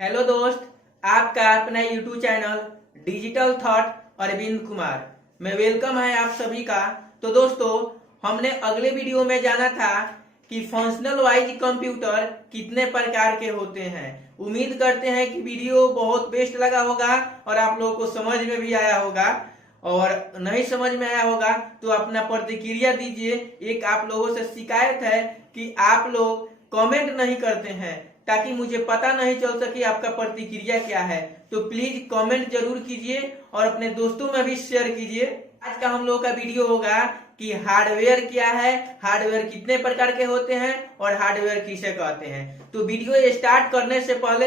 Hello दोस्त, आपका अपना YouTube channel digital thought Arvind Kumar में वेलकम है आप सभी का। तो दोस्तों, हमने अगले वीडियो में जाना था कि फंक्शनल वाइज कंप्यूटर कितने प्रकार के होते हैं। उम्मीद करते हैं कि वीडियो बहुत बेस्ट लगा होगा और आप लोगों को समझ में भी आया होगा, और नहीं समझ में आया होगा तो अपना प्रतिक्रिया दीजिए। एक आप लोगों से शिकायत है कि आप लोग कमेंट नहीं करते हैं, ताकि मुझे पता नहीं चल सके आपका प्रतिक्रिया क्या है। तो प्लीज कमेंट जरूर कीजिए और अपने दोस्तों में भी शेयर कीजिए। आज का हम लोगों का वीडियो होगा कि हार्डवेयर क्या है, हार्डवेयर कितने प्रकार के होते हैं और हार्डवेयर किसे कहते हैं। तो वीडियो स्टार्ट करने से पहले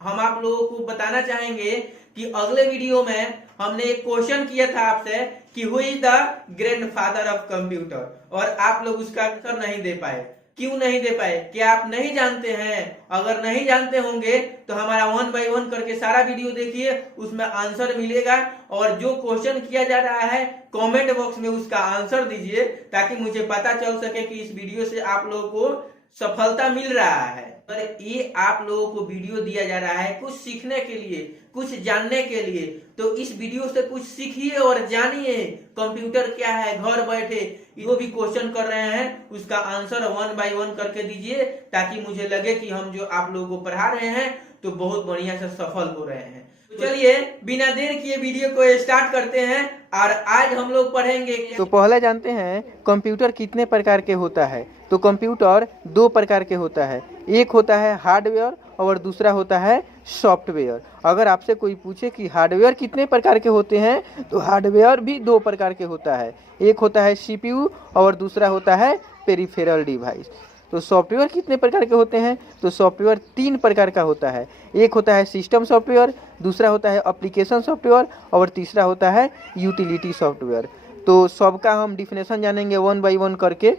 हम आप लोगों को बताना चाहेंगे कि अगले वीडियो में हमने एक क्वेश्चन किया था आपसे कि who is the grandfather of computer, और आप लोग उसका आंसर नहीं दे पाए। क्यों नहीं दे पाए? क्या आप नहीं जानते हैं? अगर नहीं जानते होंगे तो हमारा 1 बाय 1 करके सारा वीडियो देखिए, उसमें आंसर मिलेगा। और जो क्वेश्चन किया जा रहा है कमेंट बॉक्स में उसका आंसर दीजिए, ताकि मुझे पता चल सके कि इस वीडियो से आप लोगों को सफलता मिल रहा है। पर ये आप लोगों को वीडियो दिया जा रहा है कुछ सीखने के लिए, कुछ जानने के लिए। तो इस वीडियो से कुछ सीखिए और जानिए कंप्यूटर क्या है। घर बैठे जो भी क्वेश्चन कर रहे हैं उसका आंसर 1 बाय 1 करके दीजिए, ताकि मुझे लगे कि हम जो आप लोगों को पढ़ा रहे हैं तो बहुत बढ़िया से सफल हो रहे हैं। तो चलिए बिना देर किए वीडियो को स्टार्ट करते हैं। और आज हम लोग पढ़ेंगे, तो पहले जानते हैं कंप्यूटर कितने प्रकार के होता है। तो कंप्यूटर दो प्रकार के होता है, एक होता है हार्डवेयर और दूसरा होता है सॉफ्टवेयर। अगर आपसे कोई पूछे कि हार्डवेयर कितने प्रकार के होते हैं, तो हार्डवेयर भी दो प्रकार के होता है, एक होता है सीपीयू और दूसरा होता है पेरिफेरल डिवाइस। तो सॉफ्टवेयर कितने प्रकार के होते हैं? तो सॉफ्टवेयर तीन प्रकार का होता है, एक होता है सिस्टम सॉफ्टवेयर, दूसरा होता है एप्लीकेशन सॉफ्टवेयर और तीसरा होता है यूटिलिटी सॉफ्टवेयर। तो सबका हम डिफिनेशन जानेंगे 1 बाय 1 करके।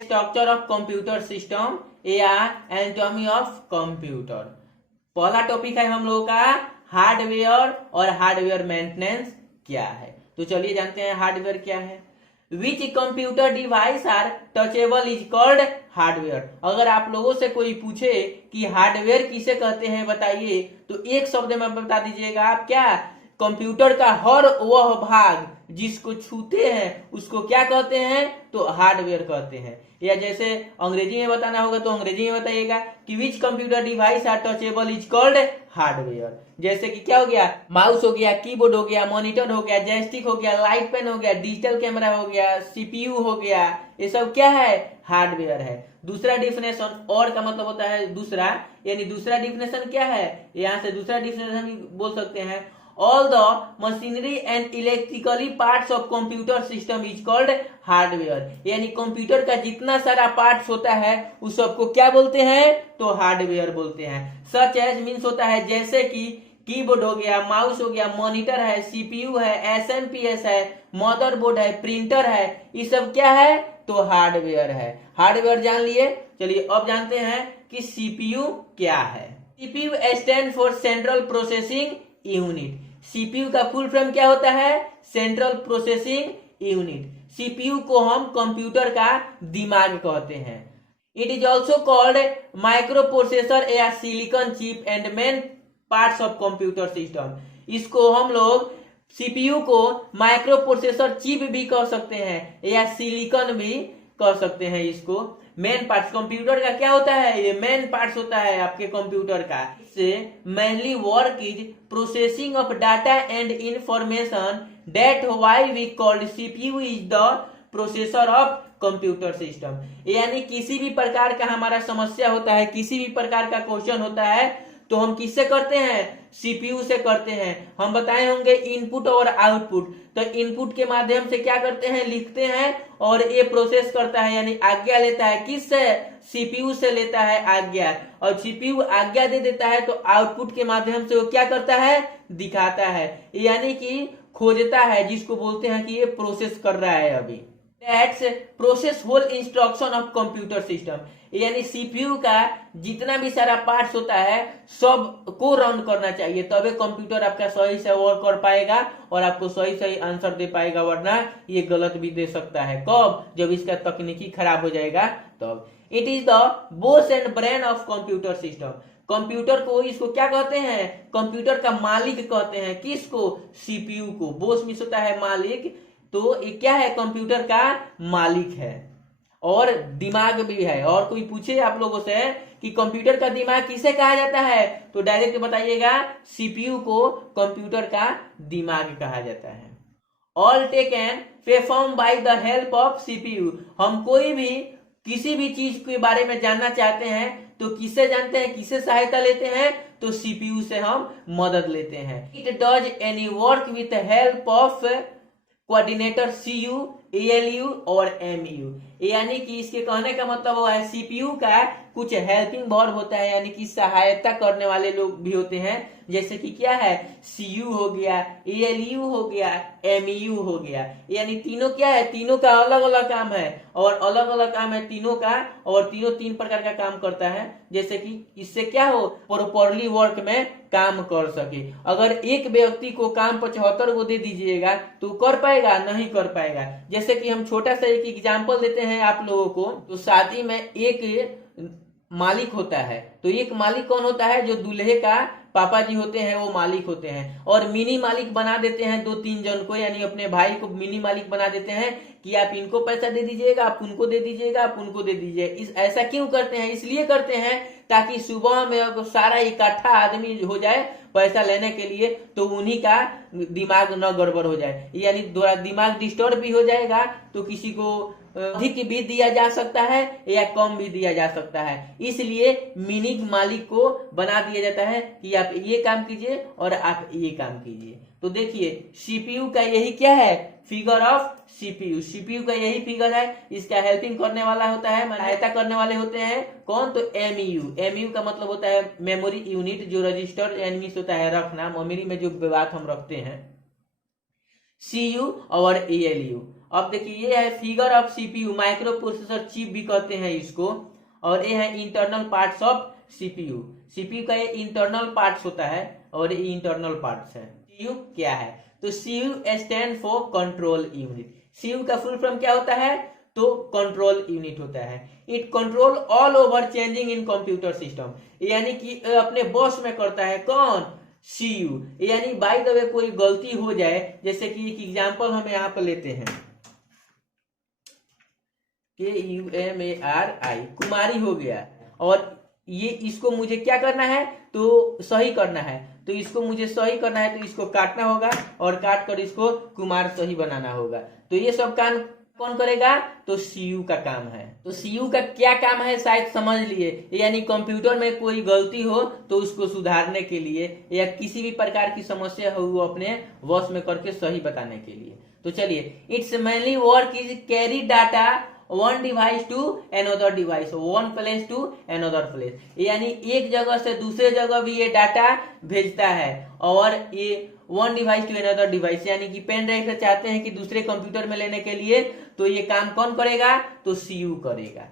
स्ट्रक्चर ऑफ कंप्यूटर सिस्टम या एनाटॉमी ऑफ कंप्यूटर। पहला टॉपिक है हम लोगों का हार्डवेयर और हार्डवेयर मेंटेनेंस क्या है। तो चलिए जानते हैं हार्डवेयर क्या है। Which computer device are touchable is called hardware. अगर आप लोगों से कोई पूछे कि हार्डवेयर किसे कहते हैं बताइए, तो एक शब्द में बता दीजिएगा आप क्या। कंप्यूटर का हर वह भाग जिसको छूते हैं उसको क्या कहते हैं? तो हार्डवेयर कहते हैं। या जैसे अंग्रेजी में बताना होगा तो अंग्रेजी में बताइएगा कि which computer device are touchable is called hardware. जैसे कि क्या हो गया, माउस हो गया, कीबोर्ड हो गया, मॉनिटर हो गया, जॉयस्टिक हो गया, लाइट पेन हो गया, डिजिटल कैमरा हो गया, सीपीयू हो गया, ये सब क्या है? हार्डवेयर है। दूसरा डिफिनेशन और का मतलब होता है दूसरा, यानी दूसरा डिफिनेशन क्या है? यहाँ से दूसरा डिफिनेशन बोल सकते हैं all the machinery and electrically parts of computer system is called hardware। यानी कंप्यूटर का जितना सारा पार्ट्स होता है उस सबको क्या बोलते हैं? तो हार्डवेयर बोलते हैं। सच एज मीन्स होता है जैसे कि कीबोर्ड हो गया, माउस हो गया, मॉनिटर है, सीपीयू है, एसएमपीएस है, मदरबोर्ड है, प्रिंटर है, ये सब क्या है? तो हार्डवेयर है। हार्डवेयर जान लिए। चलिए अब जानते हैं कि सीपीयू क्या है। CPU stand for central processing unit. CPU का फुल फॉर्म क्या होता है? Central processing unit. सीपीयू को हम कंप्यूटर का दिमाग कहते हैं। It is also called microprocessor या silicon chip and main parts of computer system. इसको हम लोग सीपीयू को माइक्रो प्रोसेसर चिप भी कह सकते हैं या सिलिकॉन भी कह सकते हैं। इसको मेन पार्ट्स कंप्यूटर का क्या होता है? ये मेन पार्ट्स होता है आपके कंप्यूटर का। इससे mainly work is processing of data and information, that why we called CPU is the processor of computer system. यानी किसी भी प्रकार का हमारा समस्या होता है, किसी भी प्रकार का क्वेश्चन होता है, तो हम किससे करते हैं? सीपीयू से करते हैं। हम बताए होंगे इनपुट और आउटपुट। तो इनपुट के माध्यम से क्या करते हैं? लिखते हैं, और ये प्रोसेस करता है यानी आज्ञा लेता है। किससे? सीपीयू से लेता है आज्ञा, और सीपीयू आज्ञा दे देता है तो आउटपुट के माध्यम से वो क्या करता है? दिखाता है, यानी कि खोजता है, जिसको बोलते हैं कि ये प्रोसेस कर रहा है अभी। That's process whole instruction of computer system, यानी सीपीयू का जितना भी सारा पार्ट्स होता है सब को रन करना चाहिए, तबे कंप्यूटर आपका सही से वर्क कर पाएगा और आपको सही सही आंसर दे पाएगा, वरना ये गलत भी दे सकता है। कब? जब इसका तकनीकी खराब हो जाएगा तब। It is the Bose and brain of computer system. Computer को इसको क्या कहते हैं? कंप्यूटर का मालिक कहते हैं। किसको? सीपीयू को। बोस मीन्स होता है मालिक, तो ये क्या है? कंप्यूटर का मालिक है और दिमाग भी है। और कोई पूछे आप लोगों से कि कंप्यूटर का दिमाग किसे कहा जाता है, तो डायरेक्ट बताइएगा सीपीयू को कंप्यूटर का दिमाग कहा जाता है। All taken perform by the help of CPU. हम कोई भी किसी भी चीज के बारे में जानना चाहते हैं तो किससे जानते हैं, किससे सहायता लेते हैं? तो सीपीयू से हम मदद लेते हैं। It does any work with help of coordinator CU, ALU और एमयू। यानी कि इसके कहने का मतलब वो है सीपीयू का कुछ हेल्पिंग वर्ब होता है, यानी कि सहायता करने वाले लोग भी होते हैं, जैसे कि क्या है? सीयू हो गया, एएलयू हो गया, एमयू हो गया। यानी तीनों क्या है? तीनों का अलग अलग काम है और अलग अलग काम है तीनों का, और तीनों तीन प्रकार का काम करता है, जैसे कि इससे क्या हो? प्रॉपरली वर्क में काम कर सके। अगर एक व्यक्ति को काम 75 को दे दीजिएगा तो कर पाएगा? नहीं कर पाएगा। जैसे कि हम छोटा सा एक एग्जांपल देते हैं आप लोगों को, तो शादी में एक मालिक होता है, तो एक मालिक कौन होता है? जो दूल्हे का पापा जी होते हैं वो मालिक होते हैं, और मिनी मालिक बना देते हैं 2-3 जन को, यानी अपने भाई को मिनी मालिक बना देते हैं कि आप इनको पैसा दे दीजिएगा, आप उनको दे दीजिएगा, आप उनको दे दीजिए। ऐसा क्यों करते हैं? इसलिए करते हैं ताकि सुबह में सारा इकट्ठा आदमी हो जाए पैसा लेने के लिए, तो उन्हीं का दिमाग न गड़बड़ हो जाए, यानी दिमाग डिस्टर्ब भी हो जाएगा, तो किसी को अधिक भी दिया जा सकता है या कम भी दिया जा सकता है। इसलिए मिनी मालिक को बना दिया जाता है कि आप ये काम कीजिए और आप ये काम कीजिए। तो देखिए सीपीयू का यही क्या है? Figure of CPU. सीपीयू का यही फिगर है। इसका हेल्पिंग करने वाला होता है, सहायता करने वाले होते हैं कौन? तो एमयू। एमयू का मतलब होता है मेमोरी यूनिट, जो रजिस्टर एनमिस होता है रखना, मेमोरी में जो बात हम रखते हैं। सीयू और एएलयू। अब देखिए ये है figure of CPU, micro processor chip भी कहते हैं इसको, और ये है internal parts of CPU. CPU का ये इंटरनल पार्ट्स होता है और ये इंटरनल पार्ट्स है। सीयू क्या है? तो CU stand for control unit. CU का फुल फॉर्म क्या होता है? तो कंट्रोल यूनिट होता है। It control all over changing in computer system, यानी कि अपने बॉस में करता है कौन? सीयू। यानी बाय द वे कोई गलती हो जाए, जैसे कि एक एग्जांपल हम यहाँ पर लेते हैं, KUMARI, कुमारी हो गया, और ये इसको मुझे क्या करना है? तो सही करना है, तो इसको मुझे सही करना है, तो इसको काटना होगा और काट कर इसको कुमार सही बनाना होगा। तो ये सब काम कौन करेगा? तो सीयू का काम है। तो सीयू का क्या काम है शायद समझ लिए, यानी कंप्यूटर में कोई गलती हो तो उसको सुधारने के लिए, या किसी भी प्रकार की समस्या हो वो अपने वश में करके सही बताने के लिए। तो चलिए, it's mainly work is carry data one device to another device, one place to another place, यानी एक जगह से दूसरे जगह भी ये डाटा भेजता है। और ये one device to another device, यानी कि पेन ड्राइव से चाहते हैं कि दूसरे कंप्यूटर में लेने के लिए, तो ये काम कौन करेगा? तो सीयू करेगा।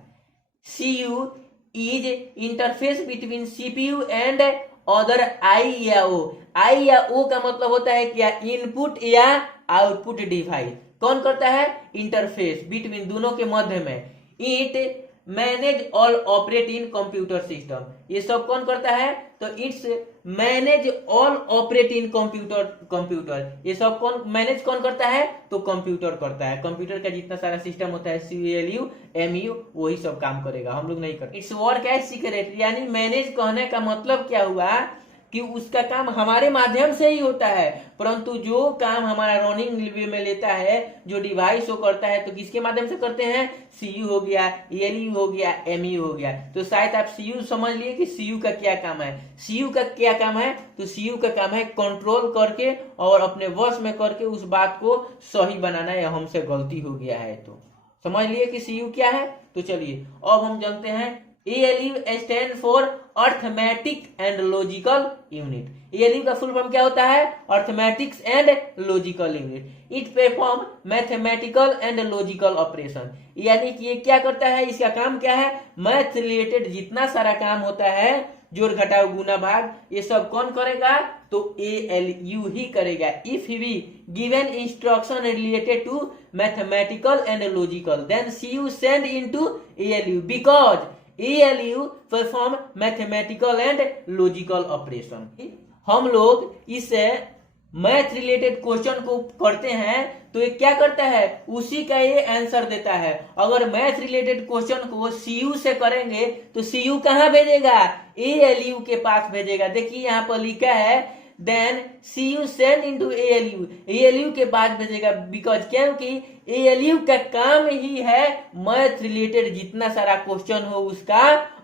CU is interface between CPU and other I या ओ। आई या ओ का मतलब होता है क्या? इनपुट या आउटपुट डिवाइस। कौन करता है? इंटरफेस बिटवीन, दोनों के मध्य में। It manage all operate in computer system, ये सब कौन करता है? तो it's manage all operate in computer, ये सब कौन मैनेज कौन करता है? तो कंप्यूटर करता है। कंप्यूटर का जितना सारा सिस्टम होता है CLU MU वही सब काम करेगा, हम लोग नहीं करते। इट्स वर्क एज सीक्रेट, यानी मैनेज कहने का मतलब क्या हुआ कि उसका काम हमारे माध्यम से ही होता है, परंतु जो काम हमारा रनिंग में लेता है, जो डिवाइस वो करता है, तो किसके माध्यम से करते हैं? सीयू हो गया, एलयू हो गया, एमयू हो गया। तो शायद आप सीयू समझ लिए कि सीयू का क्या काम है। सीयू का क्या काम है? तो सीयू का काम है कंट्रोल करके और अपने वश में करके उस बात को सही बनाना, या हमसे गलती हो गया है तो। समझ लिए कि सीयू क्या है? तो चलिए अब हम जानते हैं ALU stand for arithmetic and logical unit. ALU का फुल फॉर्म क्या होता है? Arithmetics and logical unit. It perform mathematical and logical operation, यानी कि ये क्या करता है, इसका काम क्या है? मैथ रिलेटेड जितना सारा काम होता है, जोड़ घटाव गुना भाग, ये सब कौन करेगा? तो ALU ही करेगा। If we given instruction related to mathematical and logical then CU send into ALU because ALU perform mathematical and logical operation. हम लोग इस मैथ रिलेटेड क्वेश्चन को करते हैं तो ये क्या करता है? उसी का ये आंसर देता है। अगर मैथ रिलेटेड क्वेश्चन को CU से करेंगे तो CU कहां भेजेगा? ALU के पास भेजेगा। देखिए यहाँ पर लिखा है then CU send into ALU, ALU के पास भेजेगा बिकॉज क्योंकि ALU का काम ही है मैथ रिलेटेड जितना सारा क्वेश्चन हो उसका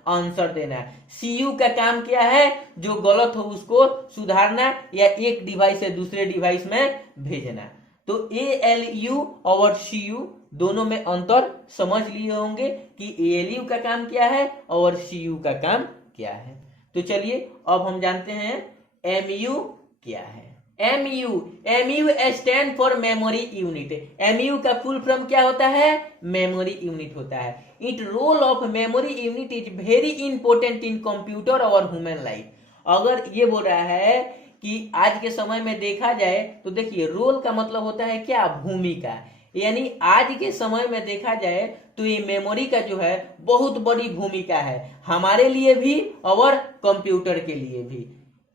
आंसर देना। CU का काम क्या है? जो गलत हो उसको सुधारना या एक डिवाइस से दूसरे डिवाइस में भेजना। तो ALU और CU दोनों में अंतर समझ लिए होंगे कि ALU का काम क्या है और CU का काम क्या है। तो चलिए अब हम जानते हैं MU क्या है। MU stand for memory unit. MU का फुल फॉर्म क्या होता है? मेमोरी यूनिट होता है। It role of memory unit is very important in computer और ह्यूमन लाइफ। अगर ये बोल रहा है कि आज के समय में देखा जाए तो देखिए रोल का मतलब होता है क्या? भूमिका। यानी आज के समय में देखा जाए तो ये मेमोरी का जो है बहुत बड़ी भूमिका है हमारे लिए भी और कंप्यूटर के लिए भी।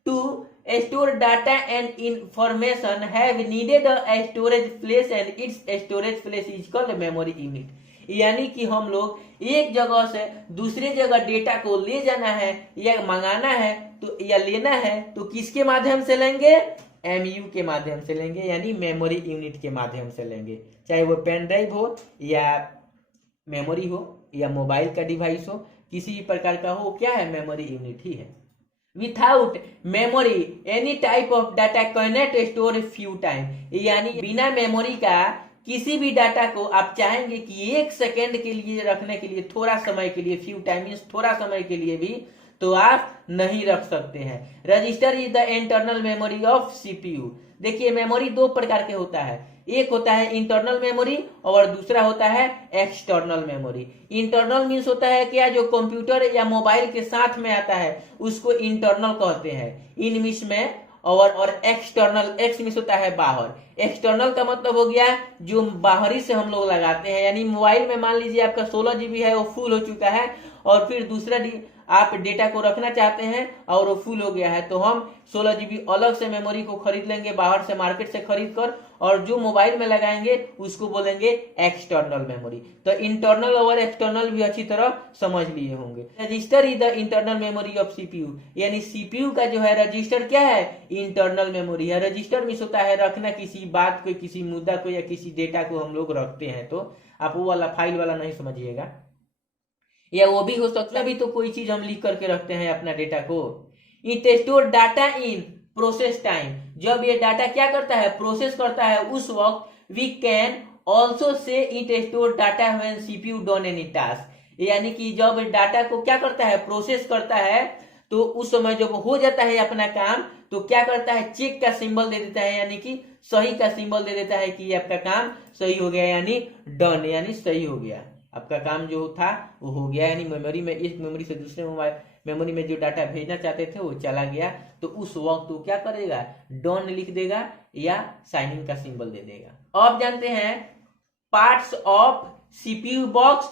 To store data and information have needed a storage place and its storage place is called memory unit. यानी कि हम लोग एक जगह से दूसरे जगह डेटा को ले जाना है या मंगाना है तो या लेना है तो किसके माध्यम से लेंगे? MU के माध्यम से लेंगे, यानी मेमोरी यूनिट के माध्यम से लेंगे। चाहे वो पेन ड्राइव हो या मेमोरी हो या मोबाइल का डिवाइस हो, किसी भी प्रकार का हो, क्या है? मेमोरी यूनिट ही है। Without memory any type of data cannot store few time, यानी बिना मेमोरी का किसी भी डाटा को आप चाहेंगे कि एक सेकेंड के लिए रखने के लिए, थोड़ा समय के लिए, फ्यू टाइम मीन्स थोड़ा समय के लिए भी, तो आप नहीं रख सकते हैं। Register is the internal memory of CPU। देखिए मेमोरी दो प्रकार के होता है, एक होता है इंटरनल मेमोरी और दूसरा होता है एक्सटर्नल मेमोरी। इंटरनल मीन्स होता है क्या? जो कंप्यूटर या मोबाइल के साथ में आता है उसको इंटरनल कहते हैं इन मिस में। और एक्सटर्नल, एक्स मिस होता है बाहर। एक्सटर्नल का मतलब हो गया जो बाहरी से हम लोग लगाते हैं, यानी मोबाइल में मान लीजिए आपका 16 GB है वो फुल हो चुका है और फिर दूसरा आप डेटा को रखना चाहते हैं और वो फुल हो गया है तो हम 16 GB अलग से मेमोरी को खरीद लेंगे बाहर से मार्केट से खरीद कर, और जो मोबाइल में लगाएंगे उसको बोलेंगे एक्सटर्नल मेमोरी। तो इंटरनल और एक्सटर्नल भी अच्छी तरह समझ लिए होंगे। Register is the internal memory of CPU, यानी CPU का जो है रजिस्टर क्या है? इंटरनल मेमोरी है। रजिस्टर मीन्स होता है रखना, किसी बात को, किसी मुद्दा को या किसी डेटा को हम लोग रखते हैं, तो आप वो वाला फाइल वाला नहीं समझिएगा, या वो भी हो सकता है भी तो कोई चीज हम लिख करके रखते हैं अपना डेटा को। It store data in process time, जब ये डाटा क्या करता है? प्रोसेस करता है उस वक्त। We can also say it store data when CPU done any task, यानी कि जब डाटा को क्या करता है? प्रोसेस करता है तो उस समय जब हो जाता है अपना काम तो क्या करता है? चेक का सिंबल दे देता है, यानी कि सही का सिंबल दे देता है कि ये आपका काम सही हो गया, यानी डन, यानी सही हो गया, आपका काम जो था वो हो गया। यानी मेमोरी में, इस मेमोरी से दूसरे मोबाइल मेमोरी में जो डाटा भेजना चाहते थे वो चला गया, तो उस वक्त वो क्या करेगा? डन लिख देगा या साइनिंग का सिंबल दे देगा। अब जानते हैं पार्ट्स ऑफ CPU बॉक्स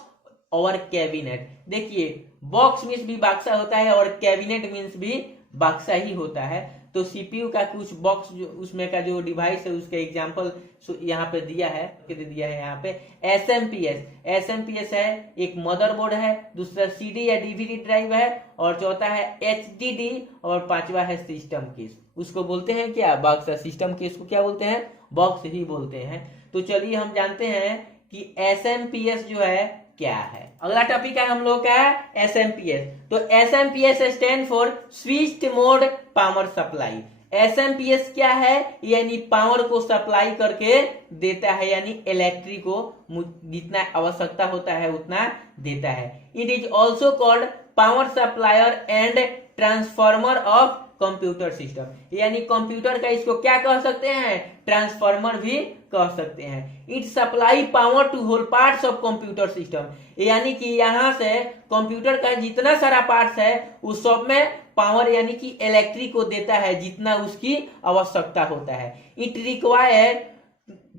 और कैबिनेट। देखिए बॉक्स मीन्स भी बक्सा होता है और कैबिनेट मीन्स भी बक्सा ही होता है। तो CPU का कुछ बॉक्स जो उसमें का जो डिवाइस है उसके एग्जांपल यहाँ पे दिया है, यहाँ पे SMPS है, एक मदरबोर्ड है, दूसरा CD या DVD ड्राइव है, और चौथा है HDD, और पांचवा है सिस्टम केस। उसको बोलते हैं क्या? बॉक्स। सिस्टम केस को क्या बोलते हैं? बॉक्स ही बोलते हैं। तो चलिए हम जानते हैं कि SMPS जो है क्या है। अगला टॉपिक है हम लोग का SMPS। तो SMPS stand for switched mode power supply, SMPS क्या है, यानी पावर को सप्लाई करके देता है, यानी इलेक्ट्रिक को जितना आवश्यकता होता है उतना देता है। It is also called power supplier and transformer of computer system, यानी कंप्यूटर का इसको क्या कह सकते हैं, ट्रांसफार्मर भी कह सकते हैं। It supply power to whole parts of computer system, यानी कि यहाँ से कंप्यूटर का जितना सारा पार्ट्स है उस सब में पावर यानी कि इलेक्ट्रिक को देता है जितना उसकी आवश्यकता होता है। इट रिक्वायर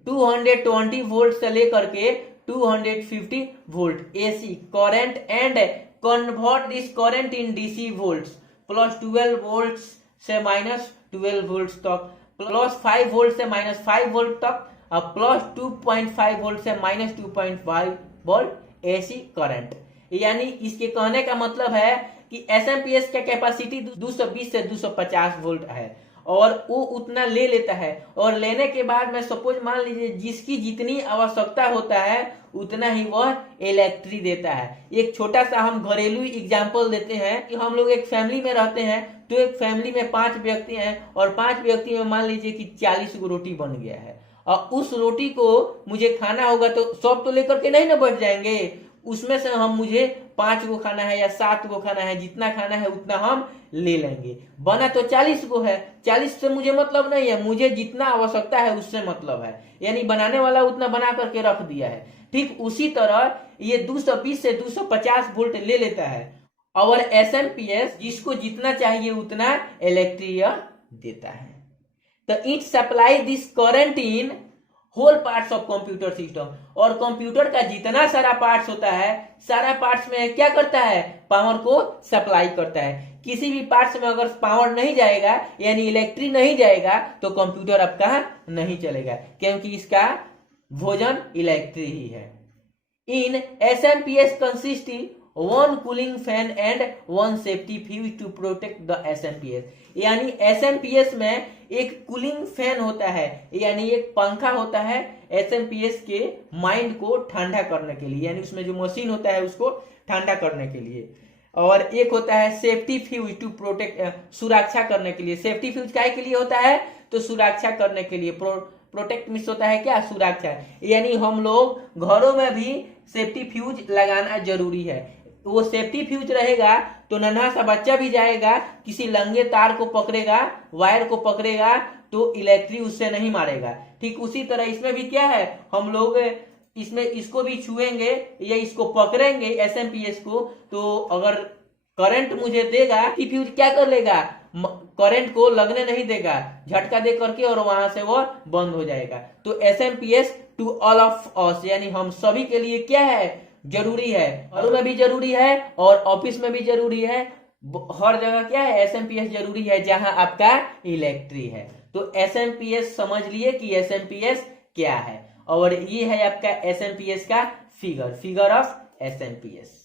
220 वोल्ट से लेकर के 250 volt AC current and convert this current in DC volts plus 12 volt से माइनस 12 वोल्ट तक, प्लस 5 वोल्ट से माइनस 5 वोल्ट तक, और प्लस 2.5 वोल्ट से माइनस 2.5 वोल्ट एसी करंट। यानी इसके कहने का मतलब है कि एसएमपीएस का कैपेसिटी 220 से 250 वोल्ट है और वो उतना ले लेता है, और लेने के बाद में सपोज मान लीजिए जिसकी जितनी आवश्यकता होता है उतना ही वह इलेक्ट्रिक देता है। एक छोटा सा हम घरेलू एग्जांपल देते हैं कि हम लोग एक फैमिली में रहते हैं, तो एक फैमिली में 5 व्यक्ति हैं और 5 व्यक्ति में मान लीजिए कि 40 गो रोटी बन गया है, और उस रोटी को मुझे खाना होगा तो सब तो लेकर के नहीं ना बैठ जाएंगे, उसमें से हम मुझे 5 गो खाना है या 7 गो खाना है, जितना खाना है उतना हम ले लेंगे। बना तो 40 गो है, 40 से मुझे मतलब नहीं है, मुझे जितना आवश्यकता है उससे मतलब है, यानी बनाने वाला उतना बना करके रख दिया है। ठीक उसी तरह ये 220 से 250 वोल्ट ले लेता है और एसएमपीएस जिसको जितना चाहिए उतना इलेक्ट्रिक देता है। तो it supply this current in whole parts of computer system, और कंप्यूटर का जितना सारा पार्ट्स होता है सारा पार्ट्स में क्या करता है, पावर को सप्लाई करता है। किसी भी पार्ट्स में अगर पावर नहीं जाएगा यानी इलेक्ट्रिक नहीं जाएगा तो कंप्यूटर आपका नहीं चलेगा, क्योंकि इसका भोजन इलेक्ट्रिक ही है। In SMPS consisting 1 cooling fan and 1 safety fuse to protect the SMPS, यानी एसएमपीएस में एक कूलिंग फैन होता है, यानी एक पंखा होता है एसएमपीएस के माइंड को ठंडा करने के लिए, यानी उसमें जो मशीन होता है उसको ठंडा करने के लिए, और एक होता है सेफ्टी फ्यूज टू प्रोटेक्ट, सुरक्षा करने के लिए। सेफ्टी फ्यूज काहे के लिए होता है, तो सुरक्षा करने के लिए। प्रोटेक्ट मिस होता है क्या, सुरक्षा, यानी हम लोग घरों में भी सेफ्टी फ्यूज लगाना जरूरी है। वो सेफ्टी फ्यूज रहेगा तो नन्हा सा बच्चा भी जाएगा, किसी लंगे तार को पकड़ेगा, वायर को पकड़ेगा तो इलेक्ट्रिक उससे नहीं मारेगा। ठीक उसी तरह इसमें भी क्या है, हम लोग इसमें इसको भी छुएंगे या इसको पकड़ेंगे एसएमपीएस को, तो अगर करंट मुझे देगा कि फ्यूज क्या कर लेगा, करंट को लगने नहीं देगा, झटका दे करके और वहां से वो बंद हो जाएगा। तो SMPS to all of us, यानी हम सभी के लिए क्या है, जरूरी है। घरों में भी जरूरी है और ऑफिस में भी जरूरी है, हर जगह क्या है, एसएमपीएस जरूरी है जहां आपका इलेक्ट्रिक है। तो एसएमपीएस समझ लिए कि एसएमपीएस क्या है, और ये है आपका एसएमपीएस का फिगर ऑफ एसएमपीएस।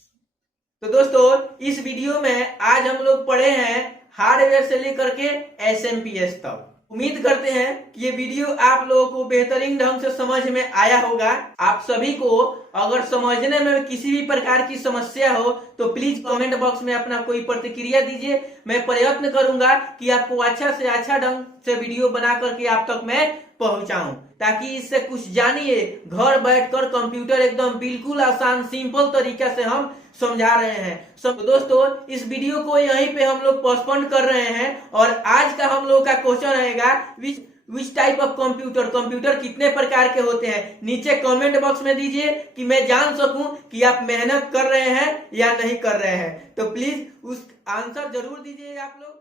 तो दोस्तों इस वीडियो में आज हम लोग पढ़े हैं हार्डवेयर से लेकर के एसएमपीएस तक। उम्मीद करते हैं कि ये वीडियो आप लोगों को बेहतरीन ढंग से समझ में आया होगा। आप सभी को अगर समझने में किसी भी प्रकार की समस्या हो तो प्लीज कमेंट बॉक्स में अपना कोई प्रतिक्रिया दीजिए। मैं प्रयत्न करूंगा कि आपको अच्छा से अच्छा ढंग से वीडियो बना करके आप तक मैं पहुंचाऊं, ताकि इससे कुछ जानिए। घर बैठकर कंप्यूटर एकदम बिल्कुल आसान सिंपल तरीके से हम समझा रहे हैं। सब दोस्तों इस वीडियो को यहीं पे हम लोग पोस्टपोन कर रहे हैं, और आज का हम लोग का क्वेश्चन रहेगा विच टाइप ऑफ कंप्यूटर कितने प्रकार के होते हैं। नीचे कमेंट बॉक्स में दीजिए कि मैं जान सकूं कि आप मेहनत कर रहे हैं या नहीं कर रहे हैं। तो प्लीज उस आंसर जरूर दीजिए आप लोग।